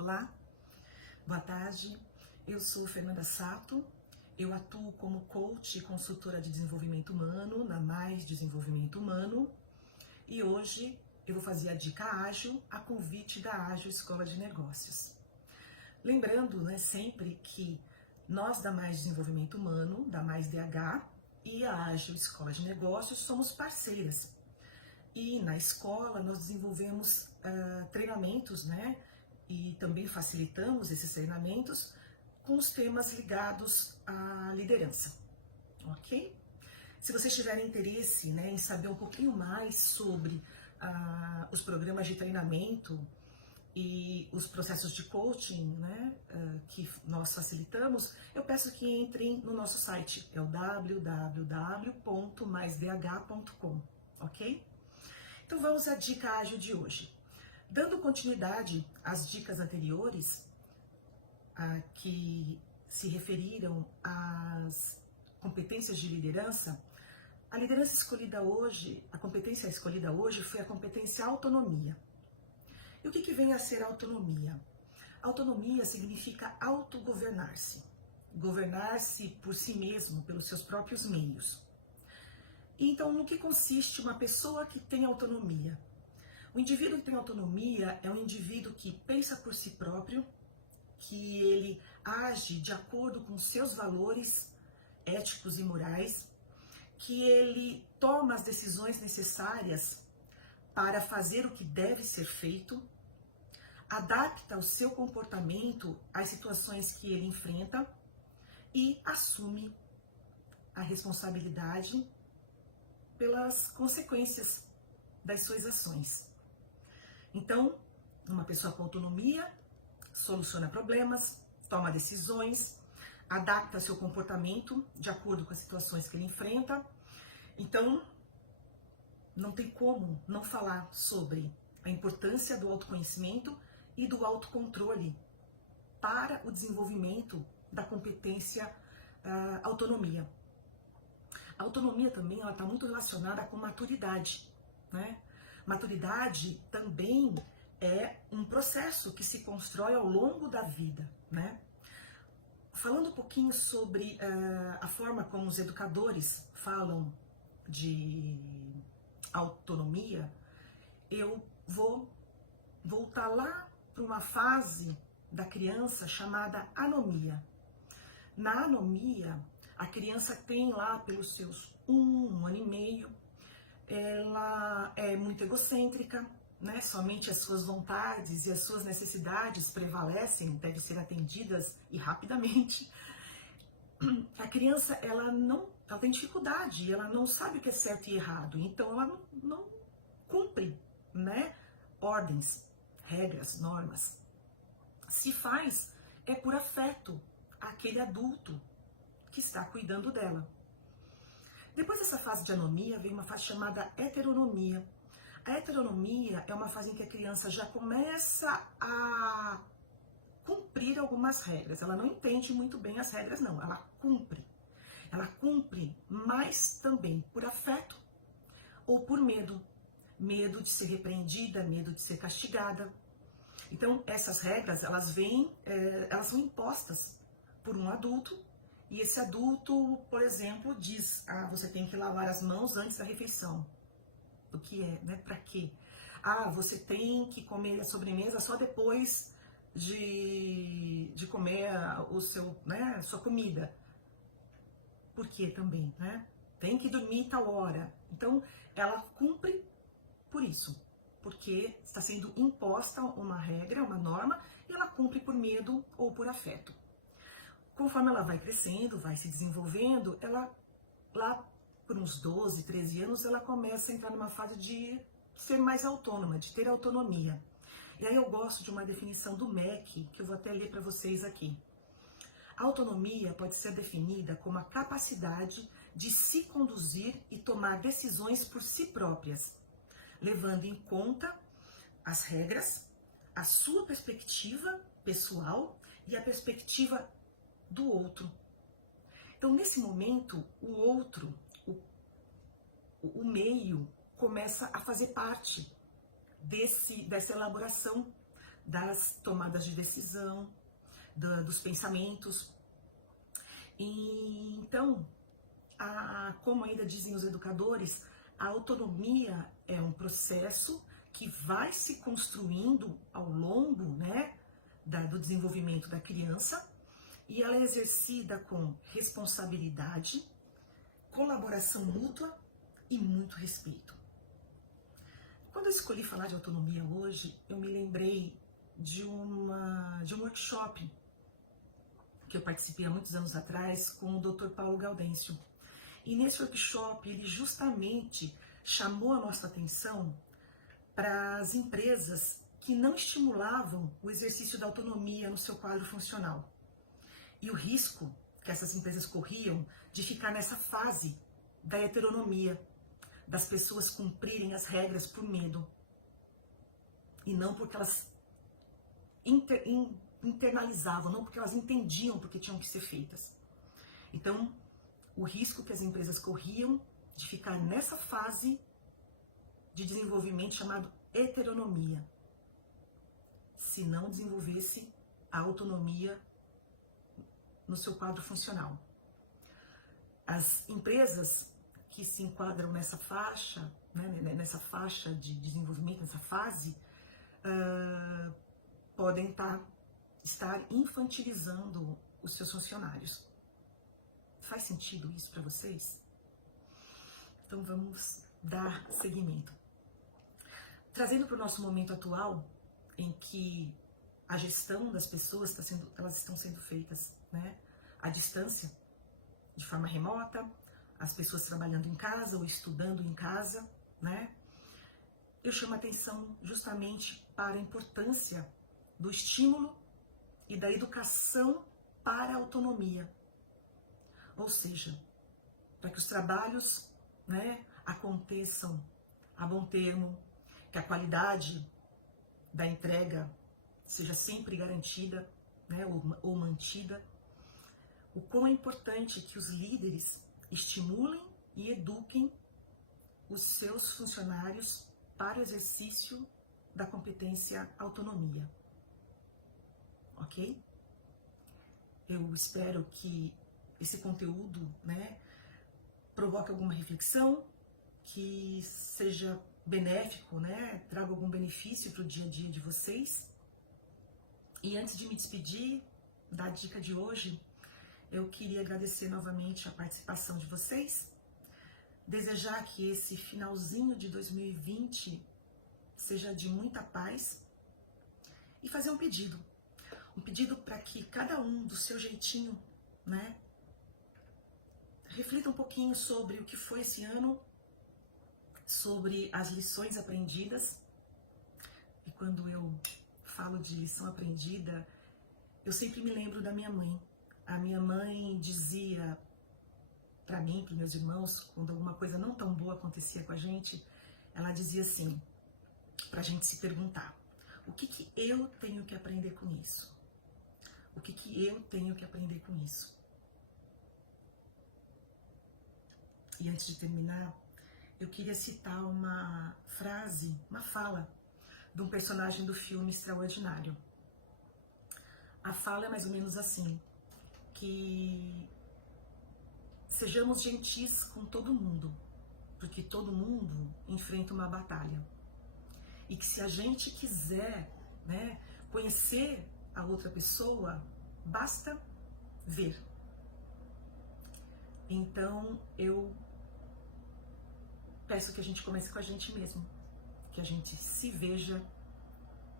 Olá, boa tarde. Eu sou Fernanda Sato. Eu atuo como coach e consultora de desenvolvimento humano na Mais Desenvolvimento Humano. E hoje eu vou fazer a dica ágil a convite da Ágil Escola de Negócios. Lembrando, sempre que nós da Mais Desenvolvimento Humano, da Mais DH e a Ágil Escola de Negócios somos parceiras. E na escola nós desenvolvemos treinamentos, e também facilitamos esses treinamentos com os temas ligados à liderança, ok? Se vocês tiverem interesse, em saber um pouquinho mais sobre os programas de treinamento e os processos de coaching, que nós facilitamos, eu peço que entrem no nosso site, é o www.maisdh.com, ok? Então vamos à dica ágil de hoje. Dando continuidade às dicas anteriores, que se referiram às competências de liderança, a liderança escolhida hoje, a competência escolhida hoje foi a competência autonomia. E o que vem a ser autonomia? Autonomia significa autogovernar-se, governar-se por si mesmo, pelos seus próprios meios. Então, no que consiste uma pessoa que tem autonomia? O indivíduo que tem autonomia é um indivíduo que pensa por si próprio, que ele age de acordo com seus valores éticos e morais, que ele toma as decisões necessárias para fazer o que deve ser feito, adapta o seu comportamento às situações que ele enfrenta e assume a responsabilidade pelas consequências das suas ações. Então, uma pessoa com autonomia soluciona problemas, toma decisões, adapta seu comportamento de acordo com as situações que ele enfrenta. Então, não tem como não falar sobre a importância do autoconhecimento e do autocontrole para o desenvolvimento da competência autonomia. A autonomia também está muito relacionada com maturidade, Maturidade também é um processo que se constrói ao longo da vida, Falando um pouquinho sobre a forma como os educadores falam de autonomia, eu vou voltar lá para uma fase da criança chamada anomia. Na anomia, a criança tem lá pelos seus um ano e meio, ela é muito egocêntrica, somente as suas vontades e as suas necessidades prevalecem, devem ser atendidas e rapidamente. A criança, ela tem dificuldade, ela não sabe o que é certo e errado, então ela não cumpre, ordens, regras, normas. Se faz, é por afeto àquele adulto que está cuidando dela. Depois dessa fase de anomia, vem uma fase chamada heteronomia. A heteronomia é uma fase em que a criança já começa a cumprir algumas regras. Ela não entende muito bem as regras, não. Ela cumpre. Ela cumpre, mas também por afeto ou por medo. Medo de ser repreendida, medo de ser castigada. Então, essas regras, elas são impostas por um adulto. E esse adulto, por exemplo, diz, você tem que lavar as mãos antes da refeição. O que é, Pra quê? Você tem que comer a sobremesa só depois de comer a sua comida. Por quê também, Tem que dormir tal hora. Então, ela cumpre por isso, porque está sendo imposta uma regra, uma norma, e ela cumpre por medo ou por afeto. Conforme ela vai crescendo, vai se desenvolvendo, ela, lá por uns 12, 13 anos, ela começa a entrar numa fase de ser mais autônoma, de ter autonomia. E aí eu gosto de uma definição do MEC, que eu vou até ler para vocês aqui. A autonomia pode ser definida como a capacidade de se conduzir e tomar decisões por si próprias, levando em conta as regras, a sua perspectiva pessoal e a perspectiva do outro. Então, nesse momento, o outro, o meio, começa a fazer parte dessa elaboração das tomadas de decisão, dos pensamentos. E então, como ainda dizem os educadores, a autonomia é um processo que vai se construindo ao longo, né, do desenvolvimento da criança, e ela é exercida com responsabilidade, colaboração mútua e muito respeito. Quando eu escolhi falar de autonomia hoje, eu me lembrei de um workshop que eu participei há muitos anos atrás com o Dr. Paulo Gaudêncio. E nesse workshop ele justamente chamou a nossa atenção para as empresas que não estimulavam o exercício da autonomia no seu quadro funcional. E o risco que essas empresas corriam de ficar nessa fase da heteronomia, das pessoas cumprirem as regras por medo, e não porque elas internalizavam, não porque elas entendiam porque tinham que ser feitas. Então, o risco que as empresas corriam de ficar nessa fase de desenvolvimento chamado heteronomia, se não desenvolvesse a autonomia no seu quadro funcional. As empresas que se enquadram nessa faixa, né, nessa faixa de desenvolvimento, nessa fase, podem estar infantilizando os seus funcionários. Faz sentido isso para vocês? Então vamos dar seguimento. Trazendo para o nosso momento atual, em que a gestão das pessoas elas estão sendo feitas, né, à distância, de forma remota, as pessoas trabalhando em casa ou estudando em casa, né? Eu chamo a atenção justamente para a importância do estímulo e da educação para a autonomia. Ou seja, para que os trabalhos, né, aconteçam a bom termo, que a qualidade da entrega seja sempre garantida, né, ou mantida. O quão é importante que os líderes estimulem e eduquem os seus funcionários para o exercício da competência autonomia. Ok? Eu espero que esse conteúdo, né, provoque alguma reflexão, que seja benéfico, né, traga algum benefício para o dia a dia de vocês. E antes de me despedir da dica de hoje, eu queria agradecer novamente a participação de vocês, desejar que esse finalzinho de 2020 seja de muita paz e fazer um pedido para que cada um do seu jeitinho, né, reflita um pouquinho sobre o que foi esse ano, sobre as lições aprendidas. E quando eu falo de lição aprendida, eu sempre me lembro da minha mãe. A minha mãe dizia para mim, para meus irmãos, quando alguma coisa não tão boa acontecia com a gente, ela dizia assim, para a gente se perguntar, o que eu tenho que aprender com isso? O que eu tenho que aprender com isso? E antes de terminar, eu queria citar uma frase, uma fala, de um personagem do filme Extraordinário. A fala é mais ou menos assim, que sejamos gentis com todo mundo, porque todo mundo enfrenta uma batalha. E que se a gente quiser, né, conhecer a outra pessoa, basta ver. Então eu peço que a gente comece com a gente mesmo, que a gente se veja,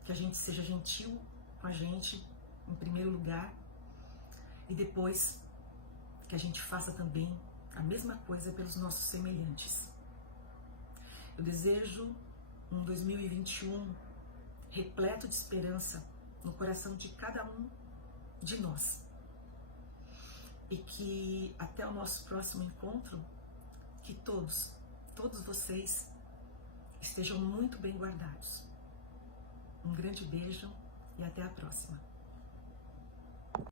que a gente seja gentil com a gente, em primeiro lugar, e depois que a gente faça também a mesma coisa pelos nossos semelhantes. Eu desejo um 2021 repleto de esperança no coração de cada um de nós. E que até o nosso próximo encontro, que todos vocês estejam muito bem guardados. Um grande beijo e até a próxima.